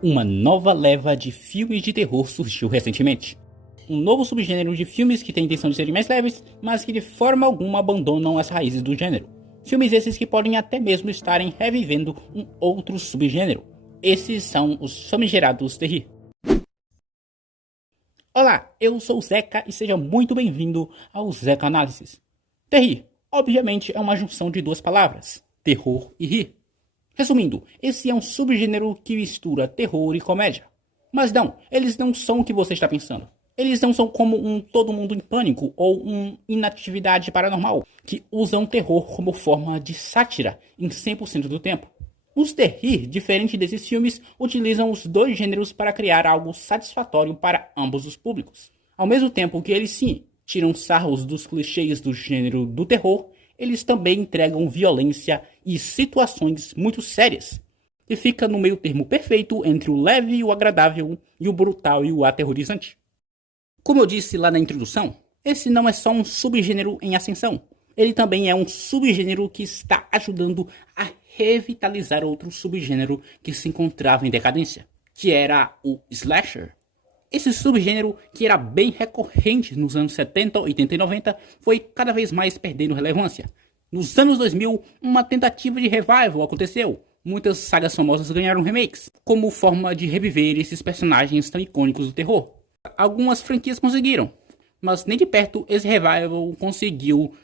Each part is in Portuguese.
Uma nova leva de filmes de terror surgiu recentemente. Um novo subgênero de filmes que tem a intenção de serem mais leves, mas que de forma alguma abandonam as raízes do gênero. Filmes esses que podem até mesmo estarem revivendo um outro subgênero. Esses são os famigerados terri. Olá, eu sou o Zeca e seja muito bem-vindo ao Zeca Análises. Terri, obviamente, é uma junção de duas palavras, terror e rir. Resumindo, esse é um subgênero que mistura terror e comédia. Mas não, eles não são o que você está pensando. Eles não são como um Todo Mundo em Pânico ou um Inatividade Paranormal, que usam terror como forma de sátira em 100% do tempo. Os terri, diferente desses filmes, utilizam os dois gêneros para criar algo satisfatório para ambos os públicos. Ao mesmo tempo que eles sim, tiram sarros dos clichês do gênero do terror, eles também entregam violência e situações muito sérias, que fica no meio termo perfeito entre o leve e o agradável, e o brutal e o aterrorizante. Como eu disse lá na introdução, esse não é só um subgênero em ascensão, ele também é um subgênero que está ajudando a revitalizar outro subgênero que se encontrava em decadência, que era o slasher. Esse subgênero, que era bem recorrente nos anos 70, 80 e 90, foi cada vez mais perdendo relevância. Nos anos 2000, uma tentativa de revival aconteceu. Muitas sagas famosas ganharam remakes, como forma de reviver esses personagens tão icônicos do terror. Algumas franquias conseguiram, mas nem de perto esse revival conseguiu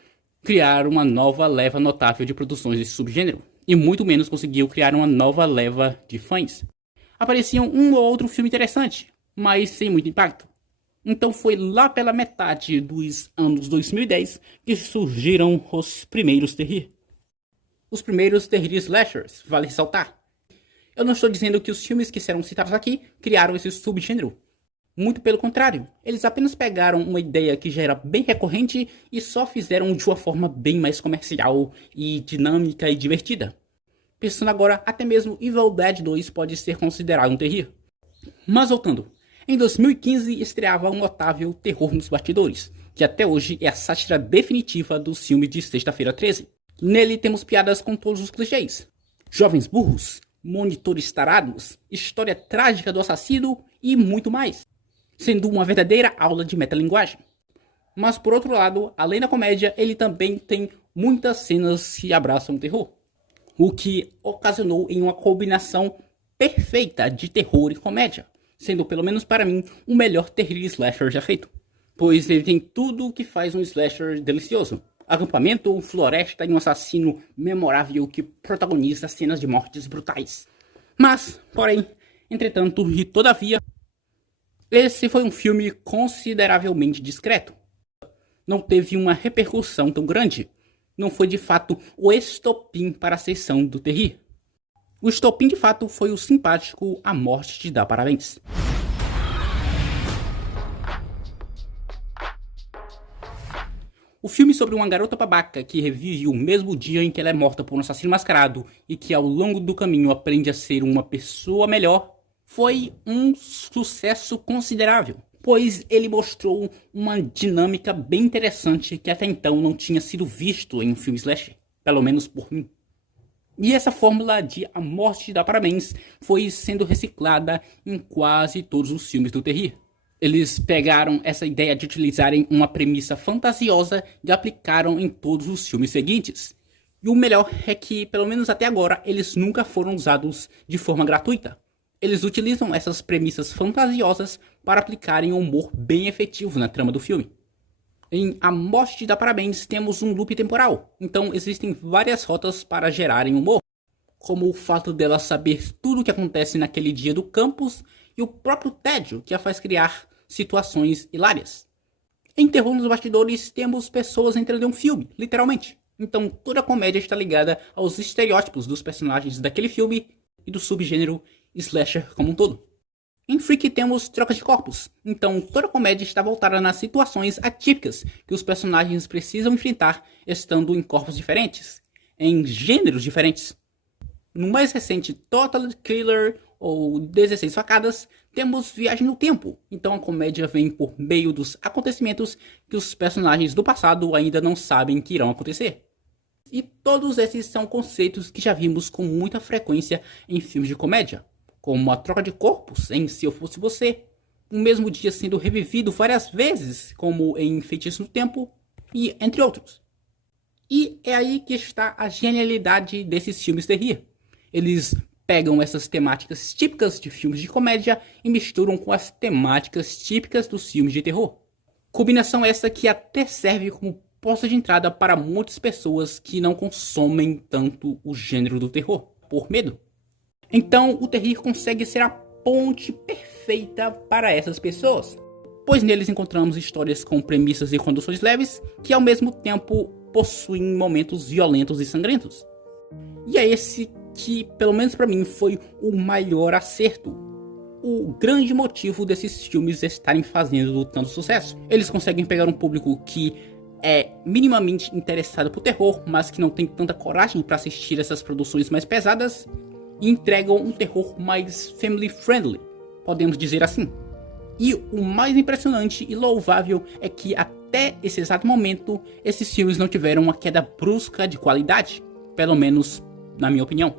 criar uma nova leva notável de produções desse subgênero, e muito menos conseguiu criar uma nova leva de fãs. Apareciam um ou outro filme interessante, mas sem muito impacto. Então foi lá pela metade dos anos 2010 que surgiram os primeiros terri. Os primeiros terri slashers, vale ressaltar. Eu não estou dizendo que os filmes que serão citados aqui criaram esse subgênero. Muito pelo contrário, eles apenas pegaram uma ideia que já era bem recorrente e só fizeram de uma forma bem mais comercial e dinâmica e divertida. Pensando agora, até mesmo Evil Dead 2 pode ser considerado um terri. Mas voltando, em 2015 estreava um notável Terror nos Bastidores, que até hoje é a sátira definitiva dos filmes de Sexta-feira 13. Nele temos piadas com todos os clichês. Jovens burros, monitores tarados, história trágica do assassino e muito mais. Sendo uma verdadeira aula de metalinguagem. Mas por outro lado, além da comédia, ele também tem muitas cenas que abraçam o terror. O que ocasionou em uma combinação perfeita de terror e comédia, sendo pelo menos para mim o melhor terri slasher já feito. Pois ele tem tudo o que faz um slasher delicioso. Acampamento, floresta e um assassino memorável que protagoniza cenas de mortes brutais. Mas, porém, entretanto e todavia, esse foi um filme consideravelmente discreto. Não teve uma repercussão tão grande. Não foi de fato o estopim para a sessão do terri. O estopim de fato foi o simpático A Morte Te Dá Parabéns. O filme sobre uma garota babaca que revive o mesmo dia em que ela é morta por um assassino mascarado e que ao longo do caminho aprende a ser uma pessoa melhor, foi um sucesso considerável, pois ele mostrou uma dinâmica bem interessante que até então não tinha sido visto em um filme slasher, pelo menos por mim. E essa fórmula de A Morte Dá Parabéns foi sendo reciclada em quase todos os filmes do terri. Eles pegaram essa ideia de utilizarem uma premissa fantasiosa e aplicaram em todos os filmes seguintes. E o melhor é que, pelo menos até agora, eles nunca foram usados de forma gratuita. Eles utilizam essas premissas fantasiosas para aplicarem um humor bem efetivo na trama do filme. Em A Morte Te Dá Parabéns temos um loop temporal, então existem várias rotas para gerarem humor, como o fato dela saber tudo o que acontece naquele dia do campus e o próprio tédio que a faz criar situações hilárias. Em Terror nos Bastidores temos pessoas entrando em um filme, literalmente. Então toda a comédia está ligada aos estereótipos dos personagens daquele filme e do subgênero slasher como um todo. Em Freak temos troca de corpos, então toda a comédia está voltada nas situações atípicas que os personagens precisam enfrentar estando em corpos diferentes, em gêneros diferentes. No mais recente Total Killer ou 16 Facadas, temos Viagem no Tempo, então a comédia vem por meio dos acontecimentos que os personagens do passado ainda não sabem que irão acontecer. E todos esses são conceitos que já vimos com muita frequência em filmes de comédia, como a troca de corpos em Se Eu Fosse Você, o mesmo dia sendo revivido várias vezes, como em Feitiço no Tempo, e entre outros. E é aí que está a genialidade desses filmes terrir. Eles pegam essas temáticas típicas de filmes de comédia e misturam com as temáticas típicas dos filmes de terror. Combinação essa que até serve como porta de entrada para muitas pessoas que não consomem tanto o gênero do terror, por medo. Então, o terrir consegue ser a ponte perfeita para essas pessoas, pois neles encontramos histórias com premissas e conduções leves que ao mesmo tempo possuem momentos violentos e sangrentos. E é esse que, pelo menos para mim, foi o maior acerto. O grande motivo desses filmes estarem fazendo tanto sucesso. Eles conseguem pegar um público que é minimamente interessado por terror, mas que não tem tanta coragem para assistir essas produções mais pesadas, e entregam um terror mais family friendly, podemos dizer assim. E o mais impressionante e louvável é que até esse exato momento, esses filmes não tiveram uma queda brusca de qualidade, pelo menos na minha opinião.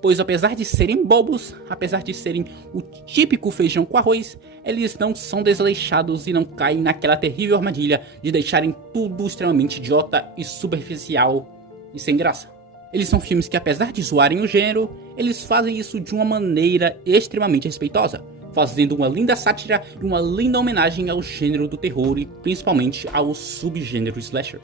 Pois apesar de serem bobos, apesar de serem o típico feijão com arroz, eles não são desleixados e não caem naquela terrível armadilha de deixarem tudo extremamente idiota e superficial e sem graça. Eles são filmes que, apesar de zoarem o gênero, eles fazem isso de uma maneira extremamente respeitosa, fazendo uma linda sátira e uma linda homenagem ao gênero do terror e principalmente ao subgênero slasher.